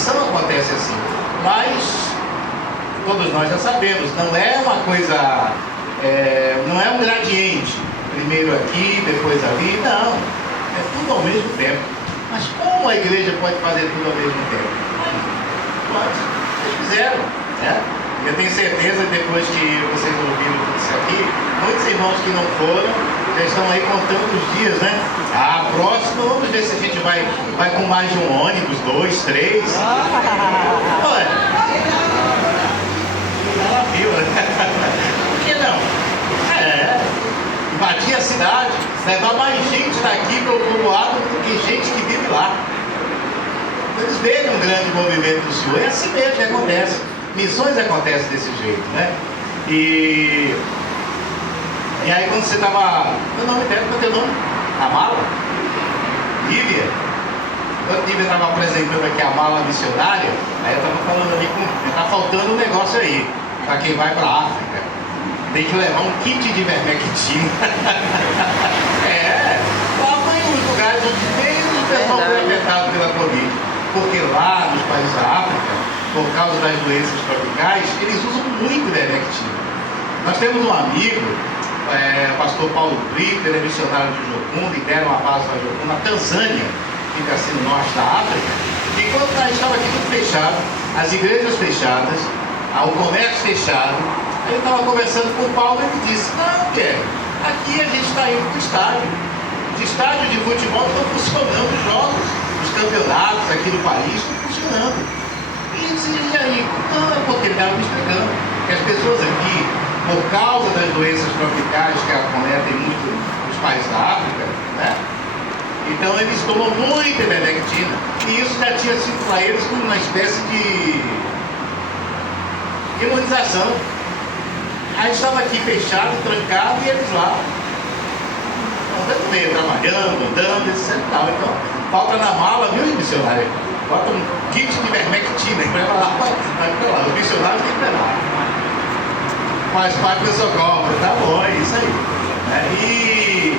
missão acontece assim. Mas todos nós já sabemos, não é uma coisa, não é um gradiente. Primeiro aqui, depois ali, não. É tudo ao mesmo tempo. Mas como a igreja pode fazer tudo ao mesmo tempo? Pode. Eles fizeram, né? Eu tenho certeza, depois que vocês ouviram tudo isso aqui, muitos irmãos que não foram, já estão aí contando os dias, né? Ah, próximo, vamos ver se a gente vai com mais de um ônibus, 2, 3. Olha, ela viu, né? Por que não? Invadir a cidade, levar mais gente daqui para o povoado do que gente que vive lá. Eles veem um grande movimento do Senhor. É assim mesmo que acontece. Missões acontecem desse jeito, né? E aí quando você estava... Meu nome dela, qual é o teu nome? A mala? Lívia? Quando a Lívia estava apresentando aqui a mala missionária, aí eu estava falando ali com... Está faltando um negócio aí, para quem vai para a África. Tem que levar um kit de vermectina. Lá foi um dos lugares onde menos o pessoal foi afetado pela Covid. Porque lá nos países da África, por causa das doenças tropicais, eles usam muito vermectina. Nós temos um amigo, o pastor Paulo Brito, ele é missionário de Jocunda, e deram uma base na Jocunda, na Tanzânia, que fica assim no norte da África. E quando estava aqui tudo fechado, as igrejas fechadas, o comércio fechado, aí eu estava conversando com o Paulo e ele disse: não, Pierre, aqui a gente está indo para o estádio. Os estádios de futebol estão funcionando, os jogos, os campeonatos aqui no país estão funcionando. E aí? Não, é porque ele estava me explicando que as pessoas aqui, por causa das doenças tropicais que acometem muito nos países da África, né? Então eles tomam muita ivermectina. E isso já tinha sido para eles como uma espécie de imunização. Aí estava aqui fechado, trancado, e eles lá, andando meio, trabalhando, andando, etc. Então, falta na mala, viu, missionário? Bota um kit de vermectina, vai pra lá, vai pra lá. O missionário tem que levar. Faz parte da sua compra, tá bom, é isso aí. E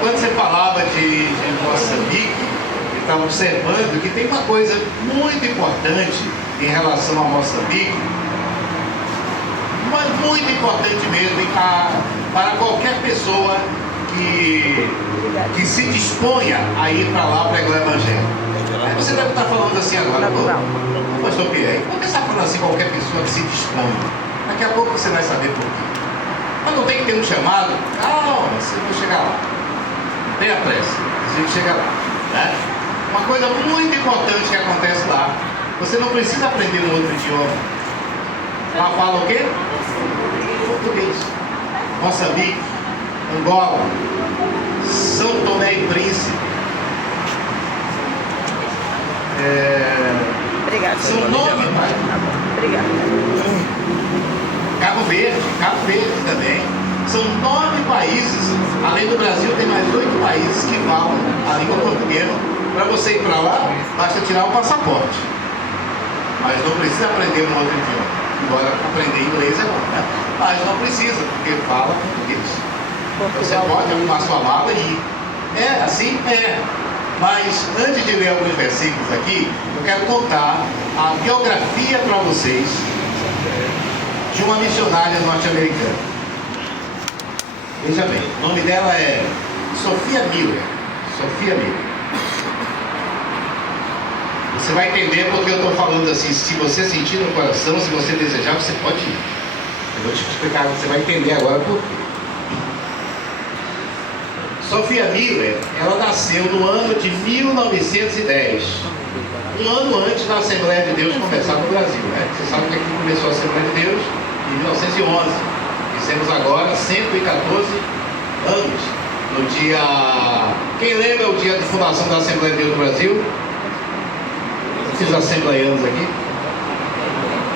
quando você falava de Moçambique, eu estava observando que tem uma coisa muito importante em relação a Moçambique, mas muito importante mesmo para qualquer pessoa que se disponha a ir para lá pregar o Evangelho. Aí você deve estar falando assim agora, pastor Pierre, por que você está falando assim qualquer pessoa que se dispõe? Daqui a pouco você vai saber por quê. Mas não tem que ter um chamado? Calma, você vai chegar lá. Não tenha pressa, você chega lá. Né? Uma coisa muito importante que acontece lá, você não precisa aprender um outro idioma. Lá fala o quê? Português. Moçambique, Angola, São Tomé e Príncipe. Obrigada. São 9 países. Obrigada. Cabo Verde também. São 9 países. Além do Brasil, tem mais 8 países que falam a língua portuguesa. Para você ir para lá, basta tirar o passaporte. Mas não precisa aprender um outro idioma. Embora aprender inglês é bom, né? Mas não precisa, porque fala português. Você pode arrumar sua mala e ir. É assim? É. Mas antes de ler alguns versículos aqui, eu quero contar a biografia para vocês de uma missionária norte-americana. Veja bem, o nome dela é Sophia Miller. Sophia Miller. Você vai entender porque eu estou falando assim. Se você sentir no coração, se você desejar, você pode ir. Eu vou te explicar, você vai entender agora por quê. Sophia Miller, ela nasceu no ano de 1910, um ano antes da Assembleia de Deus começar no Brasil, né? Você sabe que aqui começou a Assembleia de Deus em 1911. Fizemos agora 114 anos. No dia... Quem lembra o dia de fundação da Assembleia de Deus no Brasil? Esses assembleianos aqui?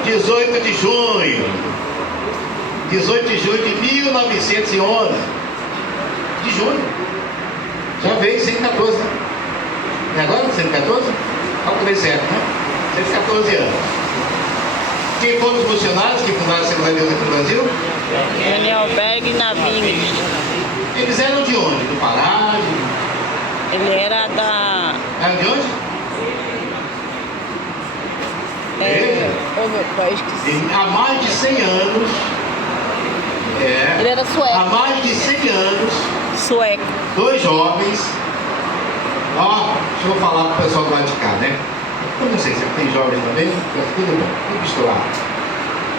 18 de junho. 18 de junho de 1911. De junho. Já veio 114, né? E agora 114? Calculei certo, né? 114 anos. Quem foram os funcionários que fundaram a Assembleia de Deus aqui no Brasil? Daniel Berg e Navini. Eles eram de onde? Do Pará? Ele era da... Eram de onde? Há mais de 100 anos. Ele era sueco. Há mais de 100 anos. Sueco. 2 jovens. Ó, deixa eu falar pro pessoal do lado de cá, né? Eu não sei se tem jovens também. Tudo bom, tudo misturado.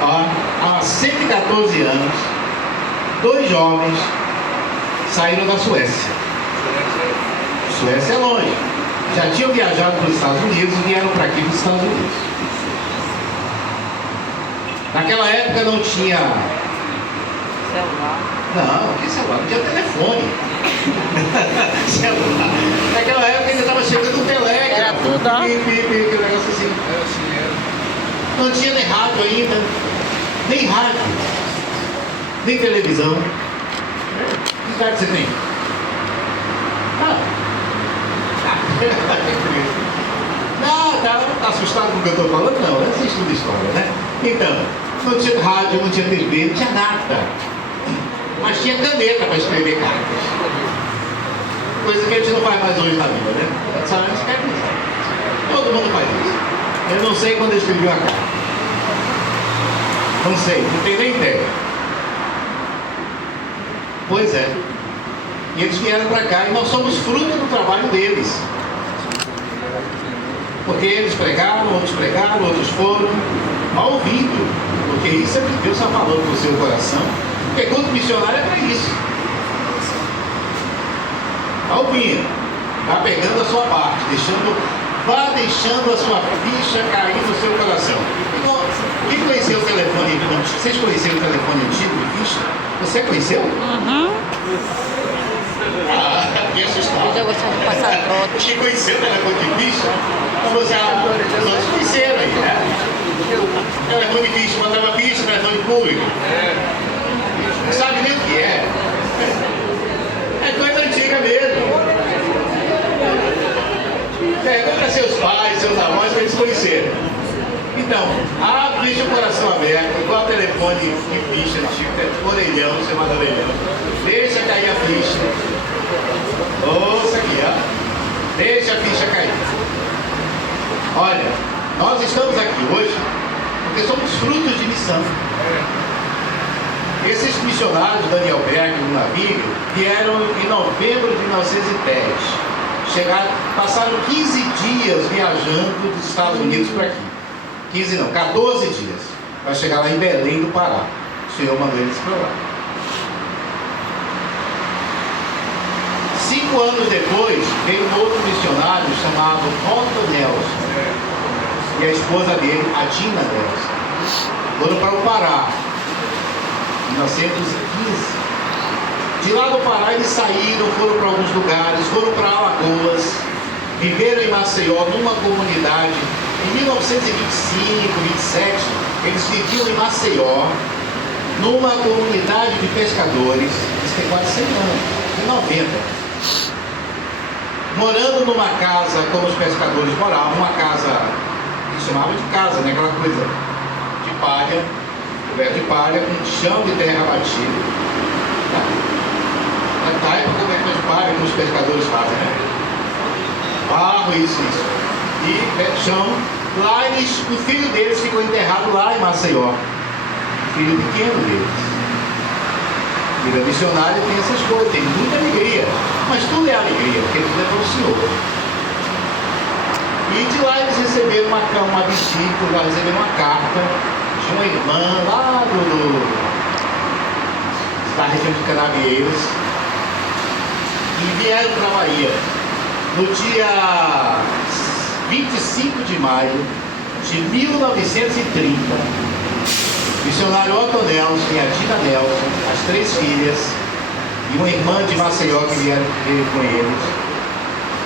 Ó, há 114 anos, 2 jovens saíram da Suécia. Suécia é longe. Já tinham viajado para os Estados Unidos e vieram para aqui para os Estados Unidos. Naquela época não tinha Celular. Não, que celular? Não tinha telefone. Celular. Naquela época ainda estava chegando o telégrafo. Era tudo, ó. Aquele negócio assim. Não tinha nem rádio ainda. Nem rádio. Nem televisão. Que idade você tem? Não, tá assustado com o que eu estou falando? Não, é esse estudo de história, né? Então, não tinha rádio, não tinha TV, não tinha nada. Mas tinha caneta para escrever cartas. Coisa que a gente não faz mais hoje na vida, né? Só antes que todo mundo faz isso. Eu não sei quando eu escrevi a carta. Não sei, não tenho nem ideia. Pois é. E eles vieram para cá e nós somos fruto do trabalho deles. Porque eles pregaram, outros foram mal ouvindo. Porque isso é o que Deus está falando no seu coração. Porque quando missionário é para isso. Está ouvindo, está pegando a sua parte, vá deixando a sua ficha cair no seu coração. Quem conheceu o telefone? Vocês conheceram o telefone antigo de ficha? Você conheceu? Uhum. Que assustado. Eu gostava de passar foto. Quem conheceu o telefone de ficha? Os outros conheceram aí, né? Telefone de ficha, mandava ficha, telefone público. Não sabe nem o que é. É coisa antiga mesmo. Pergunta seus pais, seus avós, para eles conhecerem. Então, deixa o coração aberto, igual telefone de ficha antigo, orelhão, chamado orelhão. Deixa cair a ficha. Ouça aqui, ó. Deixa a ficha cair. Olha, nós estamos aqui hoje porque somos frutos de missão. Esses missionários, Daniel Berg no navio, vieram em novembro de 1910. Passaram 15 dias viajando dos Estados Unidos para aqui. 15 não, 14 dias. Para chegar lá em Belém do Pará. O Senhor mandou eles para lá. 5 anos depois, veio um outro missionário chamado Otto Nelson. E a esposa dele, a Dina Nelson. Foram para o Pará. 1915. De lá do Pará eles saíram, foram para alguns lugares, foram para Alagoas, viveram em Maceió, numa comunidade. Em 1925, 27, eles viviam em Maceió, numa comunidade de pescadores. Isso tem quase 100 anos, em 90. Morando numa casa como os pescadores moravam, uma casa que chamava de casa, né? Aquela coisa de palha, coberta de palha, com chão de terra batido. Na época coberta de palha, como os pescadores fazem, né? Barro, isso. E chão. Lá o filho deles ficou enterrado lá em Maceió. O filho pequeno deles. Vida missionária tem essas coisas, tem muita alegria. Mas tudo é alegria, porque tudo é para o Senhor. E de lá eles receberam uma visita, receberam uma carta de uma irmã lá da região de Canavieiros. E vieram para a Bahia no dia 25 de maio de 1930. Missionário Otto Nelson e a Dina Nelson, as 3 filhas, e uma irmã de Maceió que vieram com eles,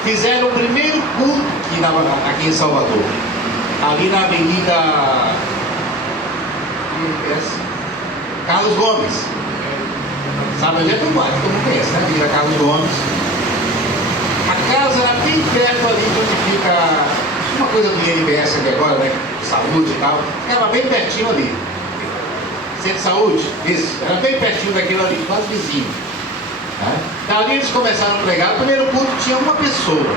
fizeram o primeiro culto aqui em Salvador, ali na Avenida Carlos Gomes. Sabe onde é que eu bato? Todo mundo conhece, né? Avenida Carlos Gomes. A casa era bem perto ali de onde fica uma coisa do INPS aqui agora, né? Saúde e tal. Ficava bem pertinho ali. Centro de saúde? Isso. Era bem pertinho daquilo ali, quase vizinho. Dali eles começaram a pregar. O primeiro culto tinha uma pessoa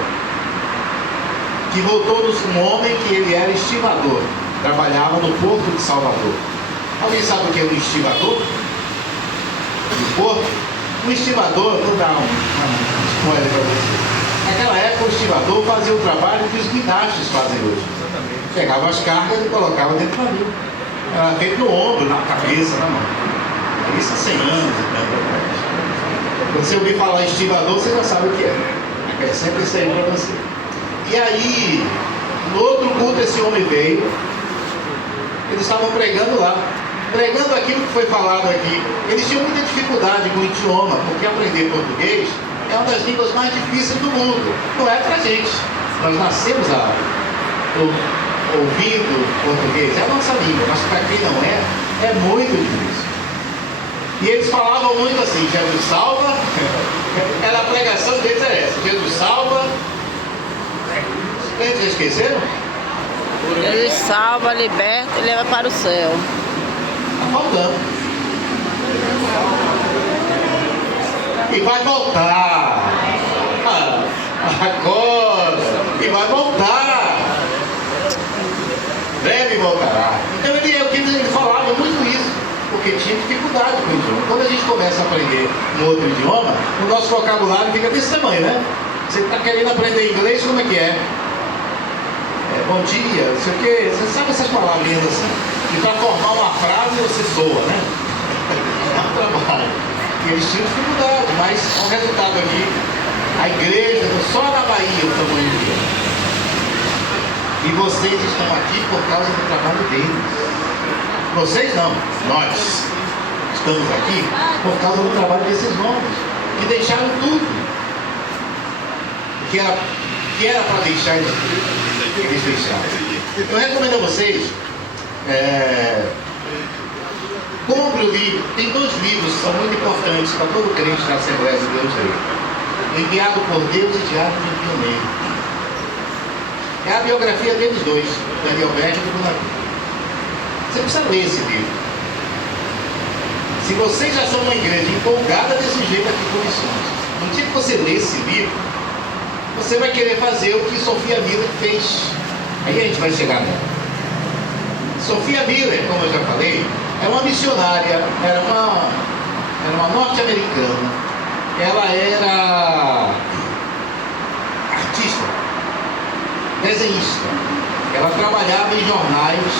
que voltou um homem que ele era estivador. trabalhava no Porto de Salvador. Alguém sabe o que é um estivador? Do Porto? Um estivador, vou dar um spoiler para você. Naquela época o estivador fazia o trabalho que os guindastes fazem hoje. Pegava as cargas e colocava dentro do navio. Era feito no ombro, na cabeça, na mão. Isso há 100 anos e tanto atrás. Quando você ouvir falar estivador, você já sabe o que é. É sempre isso aí para você. E aí, no outro culto, esse homem veio. Eles estavam pregando lá. Pregando aquilo que foi falado aqui. Eles tinham muita dificuldade com o idioma, porque aprender português é uma das línguas mais difíceis do mundo. Não é pra gente. Nós nascemos ouvindo português. É a nossa língua, mas para quem não é muito difícil. E eles falavam muito assim, Jesus salva. Era a pregação deles era essa. Jesus salva. Eles já esqueceram? Ele salva, liberta e leva para o céu. Está faltando. E vai voltar. Agora. E vai voltar. Breve voltará. Então ele falava muito isso, porque tinha dificuldade com o idioma. Quando a gente começa a aprender um outro idioma, o nosso vocabulário fica desse tamanho, né? Você está querendo aprender inglês, como é que é? Bom dia, não sei o quê. Você sabe essas palavrinhas assim? E para formar uma frase você soa, né? É um trabalho. E eles tinham dificuldade, mas o resultado aqui, a igreja, só na Bahia o tamanho dele. E vocês estão aqui por causa do trabalho deles. Vocês não, nós estamos aqui por causa do trabalho desses homens, que deixaram tudo. Que era para deixar, eles deixaram. Eu recomendo a vocês, compre o livro. Tem 2 livros que são muito importantes para todo crente da Assembleia de Deus aí. Enviado por Deus e Diário de um Pioneiro. É a biografia deles dois, Daniel Berg e do Bonavide. Você precisa ler esse livro. Se vocês já são uma igreja empolgada desse jeito aqui com missões, no dia que você ler esse livro, você vai querer fazer o que Sofia Miller fez. Aí a gente vai chegar nela. Sofia Miller, como eu já falei, é uma missionária, era uma norte-americana. Ela era artista, desenhista. Ela trabalhava em jornais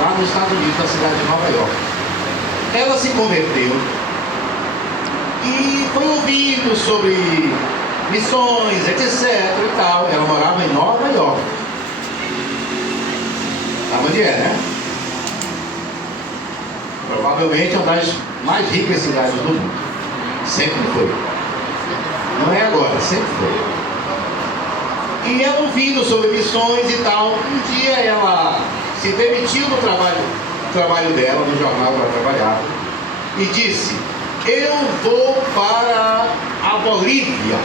lá nos Estados Unidos, na cidade de Nova York. Ela se converteu e foi ouvindo sobre missões, etc e tal. Ela morava em Nova York. Sabe onde é, né? Provavelmente é uma das mais ricas cidades do mundo. Sempre foi. Não é agora, sempre foi. E ela ouvindo sobre missões e tal, um dia ela se demitiu do trabalho dela, no jornal que ela trabalhava, e disse: eu vou para a Bolívia,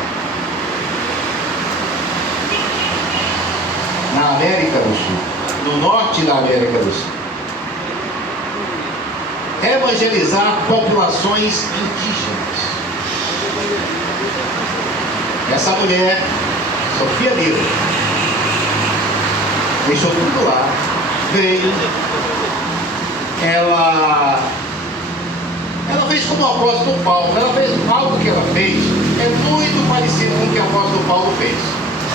na América do Sul, no norte da América do Sul, evangelizar populações indígenas. Essa mulher, Sofia Miller, deixou tudo lá, veio, ela fez como o apóstolo Paulo. Ela fez algo que ela fez, é muito parecido com o que o apóstolo Paulo fez.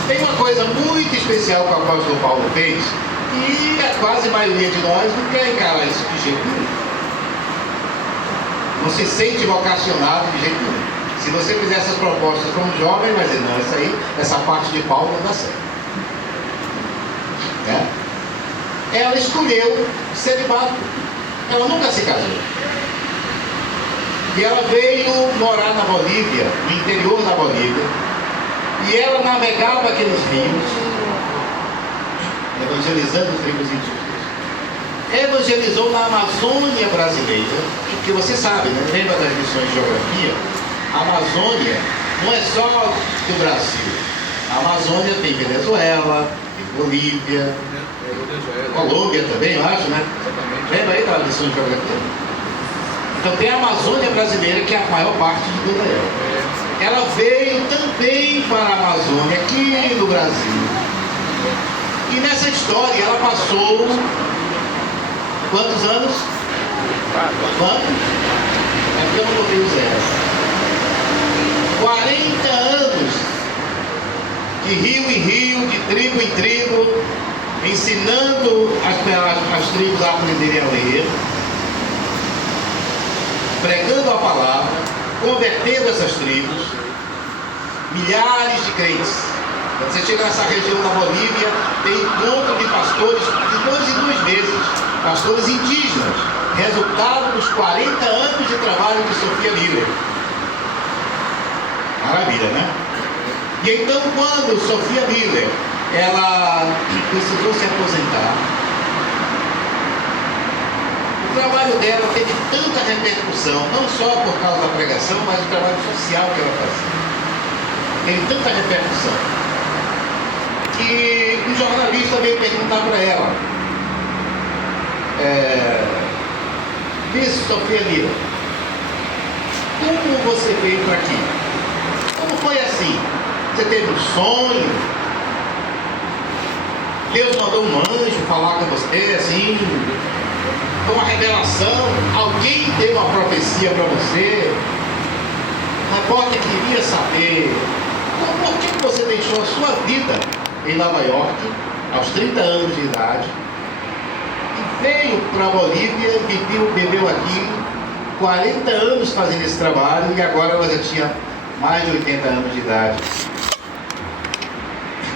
Tem uma coisa muito especial que o apóstolo Paulo fez, e a quase maioria de nós não quer encarar isso de jeito nenhum. Não se sente vocacionado de jeito nenhum. Se você fizer essas propostas como jovem, vai dizer: não, essa parte de Paulo não dá certo. Ela escolheu celibato. Ela nunca se casou. E ela veio morar na Bolívia, no interior da Bolívia. E ela navegava aqueles rios, evangelizando os tribos indígenas. Evangelizou na Amazônia brasileira, porque você sabe, né? Lembra das lições de geografia? A Amazônia não é só do Brasil. A Amazônia tem Venezuela, tem Bolívia, Colômbia também, eu acho, né? Lembra aí da lição de geografia? Então tem a Amazônia brasileira, que é a maior parte de toda ela. Ela veio também para a Amazônia, aqui no Brasil. E nessa história ela passou Quantos anos? 4. Quanto? É porque eu não botei o zero. 40 anos, de rio em rio, de tribo em tribo, ensinando as tribos a aprenderem a ler, pregando a palavra, convertendo essas tribos, milhares de crentes. Quando você chega nessa região da Bolívia, tem encontro de pastores de 2 em 2 meses, pastores indígenas, resultado dos 40 anos de trabalho de Sofia Miller. Maravilha, né? E então, quando Sofia Miller, ela precisou se aposentar, o trabalho dela teve tanta repercussão, não só por causa da pregação, mas o trabalho social que ela fazia. Teve tanta repercussão, que um jornalista veio perguntar para ela, Miss Sofia Miller, como você veio para aqui? Como foi assim? Você teve um sonho? Deus mandou um anjo falar com você, assim? Foi uma revelação? Alguém deu uma profecia para você? O repórter queria saber por que você deixou a sua vida em Nova York, aos 30 anos de idade, e veio para a Bolívia e viveu aqui 40 anos fazendo esse trabalho, e agora ela já tinha mais de 80 anos de idade.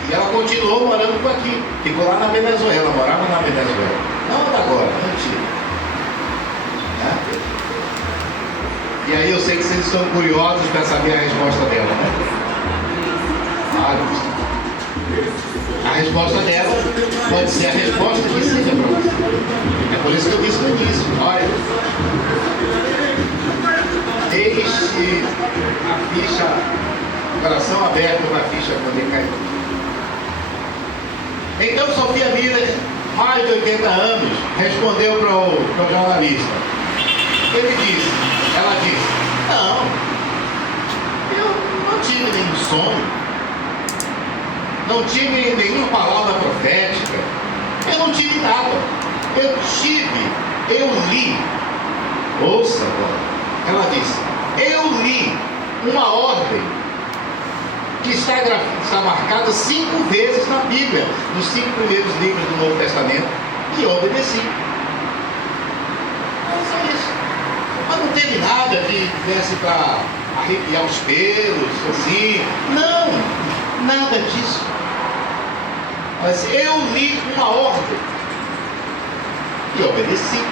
E ela continuou morando por aqui. Ficou lá na Venezuela, morava na Venezuela. Não da agora, antiga. Né? E aí eu sei que vocês estão curiosos para saber a resposta dela, né? A resposta dela pode ser a resposta que seja para você. É por isso que eu disse no início. Olha, deixe a ficha, o coração aberto para a ficha poder cair. Então Sofia Miller, mais de 80 anos, respondeu para o jornalista. Ela disse, não, eu não tive nenhum sonho, não tive nenhuma palavra profética, eu não tive nada. Eu li, ouça agora, ela disse, eu li uma ordem que está marcada 5 vezes na Bíblia, nos 5 primeiros livros do Novo Testamento, e eu obedeci. É só isso. Mas não teve nada que tivesse para arrepiar os pelos, assim. Não, nada disso. Mas eu li uma ordem e obedeci.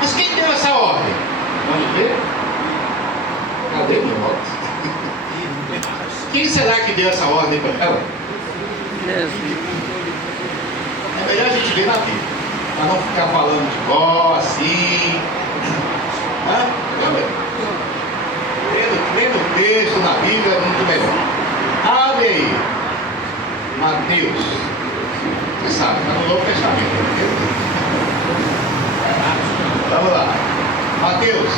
Mas quem deu essa ordem? Vamos ver? Cadê meu óculos? Quem será que deu essa ordem para ela? Jesus. É melhor a gente ver na Bíblia, para não ficar falando de vó, assim. Lendo o texto na Bíblia é muito melhor. Abre aí. Mateus. Você sabe, está no Novo Testamento. Vamos lá. Mateus.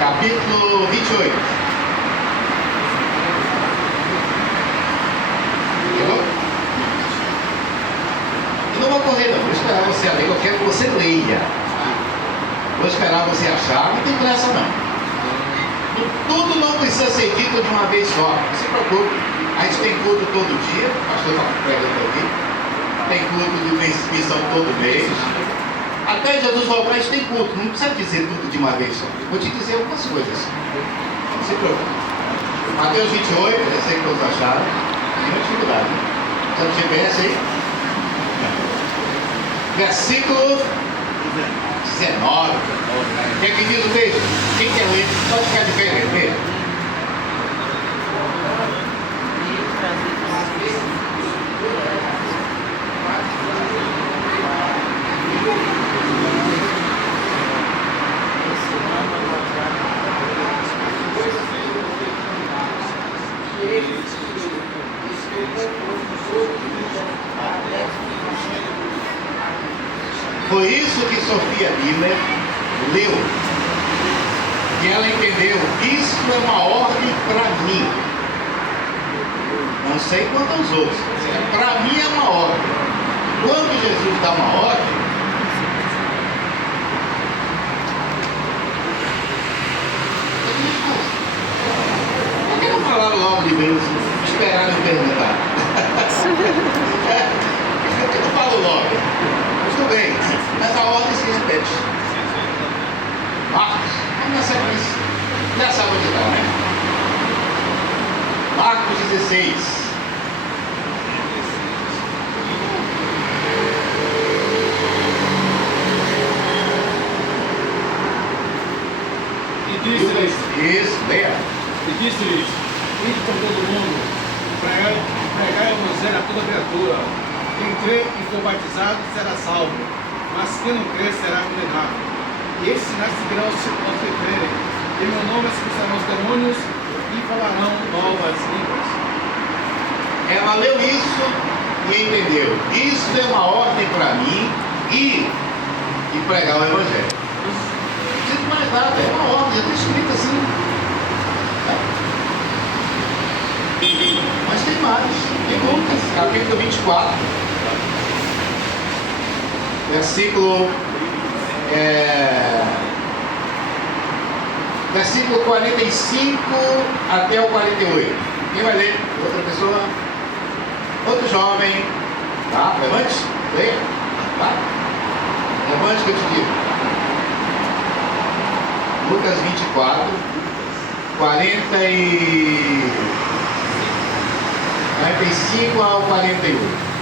Capítulo 28. Não vou correr não, vou esperar você ler, eu quero que você leia. Vou esperar você achar, não tem pressa não. Tudo não precisa ser dito de uma vez só, não se preocupe. A gente tem culto todo dia, o pastor está pregando aqui. Tem culto de missão todo mês. Até Jesus voltar a gente tem culto, não precisa dizer tudo de uma vez só. Vou te dizer algumas coisas. Não se preocupe. Mateus 28, eu sei que todos acharam. Tem uma dificuldade, né? Você não GPS aí? Versículo 19. O que é que diz o texto? Quem quer ler? Pode ficar de pé e ler. Foi isso que Sofia Miller leu. E ela entendeu, isso é uma ordem para mim. Não sei quanto aos outros. Para mim é uma ordem. Quando Jesus dá uma ordem, salvo de bens, esperar me perguntar. Eu falo logo. Tudo bem, mas a ordem se repete. Marcos, vamos na sequência. Já sabe onde está, né? Marcos 16. Isso, leia. E disse-lhes: ide por todo o mundo, pregai o evangelho a toda criatura. Quem crê e for batizado será salvo, mas quem não crê será condenado. E esses sinais seguirão aos que crerem. Em meu nome expulsarão os demônios e falarão novas línguas. Ela leu isso e entendeu. Isso é uma ordem para mim e pregar o evangelho. Não precisa mais nada, é uma ordem, já está escrito assim. Mas tem mais. Tem Lucas, capítulo 24, versículo 45 até o 48. Quem vai ler? Outra pessoa? Outro jovem? Tá? Levante? Leia? Tá? Levante que eu te digo. Lucas 24, 45 ao 48.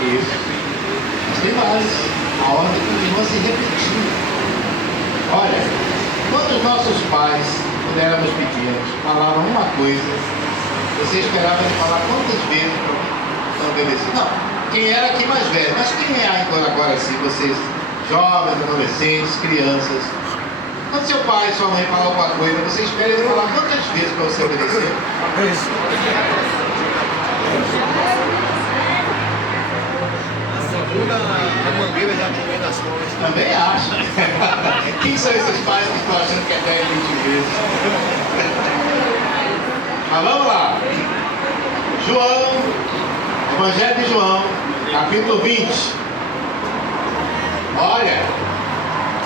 Isso. Mas tem mais. A ordem continua se repetindo. Olha, quando os nossos pais, quando éramos pequenos, falavam uma coisa, você esperava de falar quantas vezes para obedecer? Não. Quem era aqui mais velho? Mas quem é agora sim, vocês, jovens, adolescentes, crianças? Quando seu pai e sua mãe falam alguma coisa, você espera ele falar quantas vezes para você obedecer? A mangueira já comendo as costas. Também acho. Quem são esses pais que estão achando que é 10, 20 vezes? Mas vamos lá. João, Evangelho de João, capítulo 20. Olha,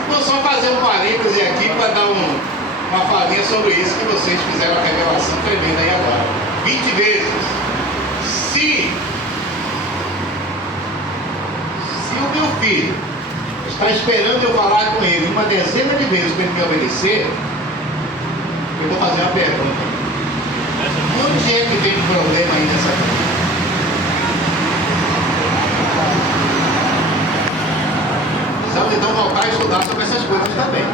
vou só fazer um parêntese aqui para dar uma falinha sobre isso que vocês fizeram a revelação tremenda aí agora. 20 vezes. Se o meu filho está esperando eu falar com ele uma dezena de vezes para ele me obedecer, eu vou fazer uma pergunta. Onde é que tem um problema aí nessa vida? Precisamos então voltar a estudar sobre essas coisas também.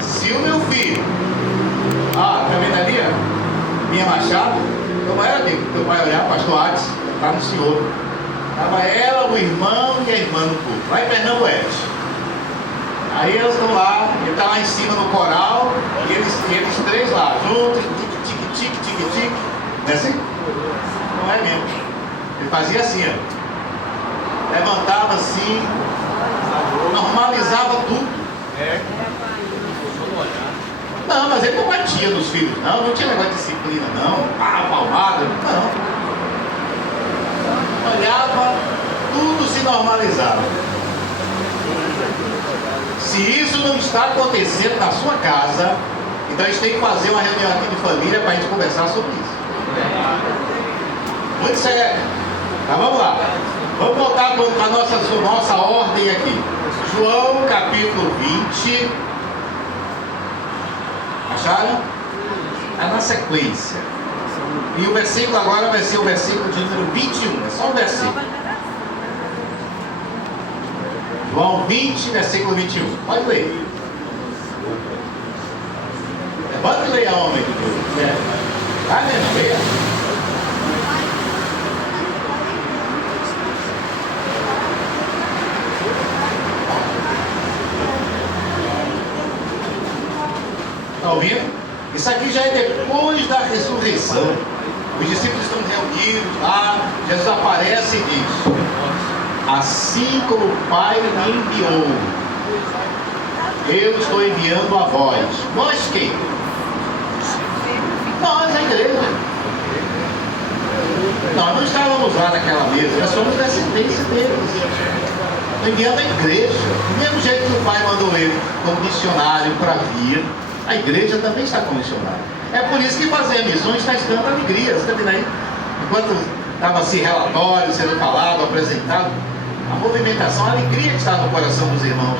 Se o meu filho, tá vendo ali, minha Machado, como era teu pai olhar, pastor Ades, está no Senhor. Estava ela, o irmão e a irmã no culto, lá em Pernambués. Aí eles estão lá, ele está lá em cima no coral, e eles três lá, juntos, tique. Não é assim? Não é mesmo. Ele fazia assim, ó. Levantava assim, normalizava tudo. Não, mas ele não batia nos filhos, não tinha negócio de disciplina, não, palmada, não. Olhava, tudo se normalizava. Se isso não está acontecendo na sua casa, então a gente tem que fazer uma reunião aqui de família para a gente conversar sobre isso. Muito sério. Tá, vamos lá. Vamos voltar para a nossa ordem aqui. João capítulo 20. Acharam? É na sequência. E o versículo agora vai ser o versículo de número 21. É só um versículo. João 20, versículo 21. Pode ler. Levanta e leia, homem de Deus. Vai, né? Leia. Isso aqui já é depois da ressurreição. Os discípulos estão reunidos lá, Jesus aparece e diz: assim como o Pai me enviou, eu estou enviando a vós. Nós quem? Nós, a igreja. Nós não estávamos lá naquela mesa, nós somos descendência deles. Estou enviando a igreja. Do mesmo jeito que o Pai mandou ele como missionário para vir, a igreja também está como missionário. É por isso que fazer missões está dando alegria. Você está vendo aí? Enquanto estava assim relatório sendo falado, apresentado, a movimentação, a alegria que está no coração dos irmãos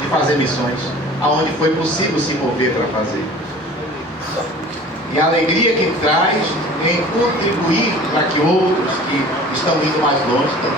de fazer missões, aonde foi possível se mover para fazer. E a alegria que traz em contribuir para que outros que estão indo mais longe também